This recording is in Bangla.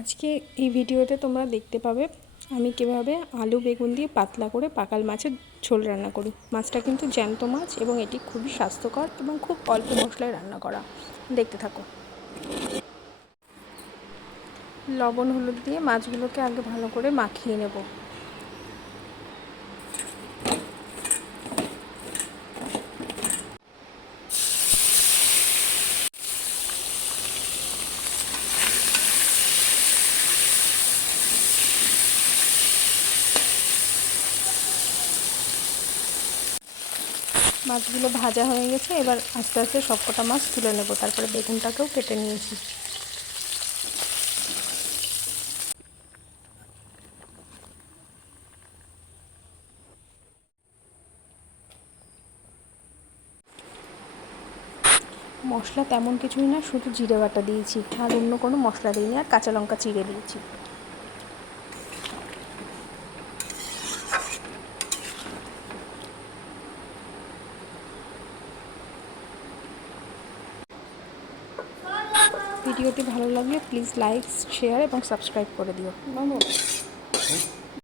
আজকে এই ভিডিওতে তোমরা দেখতে পাবে আমি কিভাবে আলু বেগুন দিয়ে পাতলা করে পাকাল মাছের ঝোল রান্না করি। মাছটা কিন্তু জ্যান্ত মাছ এবং এটি খুবই স্বাস্থ্যকর এবং খুব অল্প মশলায় রান্না করা। দেখতে থাকো। লবণ হলুদ দিয়ে মাছগুলোকে আগে ভালো করে মাখিয়ে নেব। মাছগুলো ভাজা হয়ে গেছে, এবার আস্তে আস্তে সবকটা মাছ তুলে নেব। তারপরে বেগুনটাকেও কেটে নিয়েছি। মশলা তেমন কিছুই না, শুধু জিরে বাটা দিয়েছি, আর অন্য কোনো মশলা দিইনি, আর কাঁচা লঙ্কা চিড়ে দিয়েছি। ভিডিওটি ভালো লাগলে প্লিজ লাইক, শেয়ার এবং সাবস্ক্রাইব করে দিও।